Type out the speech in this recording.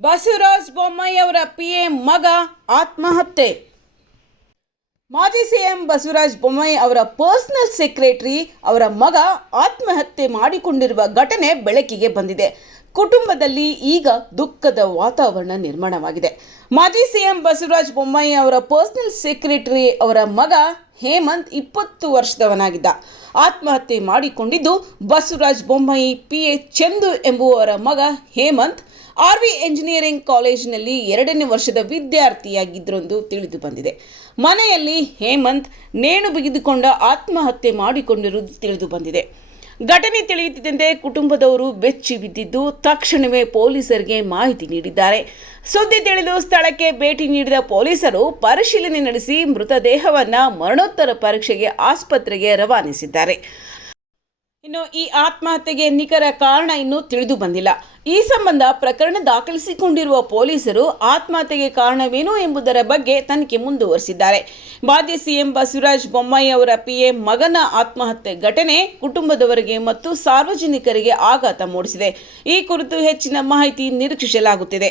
ಬಸವರಾಜ ಬೊಮ್ಮಾಯಿ ಅವರ ಪಿಎ ಮಗ ಆತ್ಮಹತ್ಯೆ. ಮಾಜಿ ಸಿಎಂ ಬಸವರಾಜ ಬೊಮ್ಮಾಯಿ ಅವರ ಪರ್ಸನಲ್ ಸೆಕ್ರೆಟರಿ ಅವರ ಮಗ ಆತ್ಮಹತ್ಯೆ ಮಾಡಿಕೊಂಡಿರುವ ಘಟನೆ ಬೆಳಕಿಗೆ ಬಂದಿದೆ. ಕುಟುಂಬದಲ್ಲಿ ಈಗ ದುಃಖದ ವಾತಾವರಣ ನಿರ್ಮಾಣವಾಗಿದೆ. ಮಾಜಿ ಸಿಎಂ ಬಸವರಾಜ ಬೊಮ್ಮಾಯಿ ಅವರ ಪರ್ಸನಲ್ ಸೆಕ್ರೆಟರಿ ಅವರ ಮಗ ಹೇಮಂತ್ 20 ವರ್ಷದವನಾಗಿದ್ದ. ಆತ್ಮಹತ್ಯೆ ಮಾಡಿಕೊಂಡಿದ್ದು ಬಸವರಾಜ ಬೊಮ್ಮಾಯಿ ಪಿಎ ಚಂದು ಎಂಬುವವರ ಮಗ ಹೇಮಂತ್ ಆರ್ವಿ ಎಂಜಿನಿಯರಿಂಗ್ ಕಾಲೇಜಿನಲ್ಲಿ 2ನೇ ವರ್ಷದ ವಿದ್ಯಾರ್ಥಿಯಾಗಿದ್ದರೆಂದು ತಿಳಿದು ಬಂದಿದೆ. ಮನೆಯಲ್ಲಿ ಹೇಮಂತ್ ನೇಣು ಬಿಗಿದುಕೊಂಡ ಆತ್ಮಹತ್ಯೆ ಮಾಡಿಕೊಂಡಿರುವುದು ತಿಳಿದು ಬಂದಿದೆ. ಘಟನೆ ತಿಳಿಯುತ್ತಿದ್ದಂತೆ ಕುಟುಂಬದವರು ಬೆಚ್ಚಿ ಬಿದ್ದಿದ್ದು ತಕ್ಷಣವೇ ಪೊಲೀಸರಿಗೆ ಮಾಹಿತಿ ನೀಡಿದ್ದಾರೆ. ಸುದ್ದಿ ತಿಳಿದು ಸ್ಥಳಕ್ಕೆ ಭೇಟಿ ನೀಡಿದ ಪೊಲೀಸರು ಪರಿಶೀಲನೆ ನಡೆಸಿ ಮೃತದೇಹವನ್ನು ಮರಣೋತ್ತರ ಪರೀಕ್ಷೆಗೆ ಆಸ್ಪತ್ರೆಗೆ ರವಾನಿಸಿದ್ದಾರೆ. ಇನ್ನು ಈ ಆತ್ಮಹತ್ಯೆಗೆ ನಿಖರ ಕಾರಣ ಇನ್ನೂ ತಿಳಿದು ಬಂದಿಲ್ಲ. ಈ ಸಂಬಂಧ ಪ್ರಕರಣ ದಾಖಲಿಸಿಕೊಂಡಿರುವ ಪೊಲೀಸರು ಆತ್ಮಹತ್ಯೆಗೆ ಕಾರಣವೇನು ಎಂಬುದರ ಬಗ್ಗೆ ತನಿಖೆ ಮುಂದುವರಿಸಿದ್ದಾರೆ. ಮಾಜಿ ಸಿಎಂ ಬಸವರಾಜ ಬೊಮ್ಮಾಯಿ ಅವರ ಪಿಎ ಮಗನ ಆತ್ಮಹತ್ಯೆ ಘಟನೆ ಕುಟುಂಬದವರಿಗೆ ಮತ್ತು ಸಾರ್ವಜನಿಕರಿಗೆ ಆಘಾತ ಮೂಡಿಸಿದೆ. ಈ ಕುರಿತು ಹೆಚ್ಚಿನ ಮಾಹಿತಿ ನಿರೀಕ್ಷಿಸಲಾಗುತ್ತಿದೆ.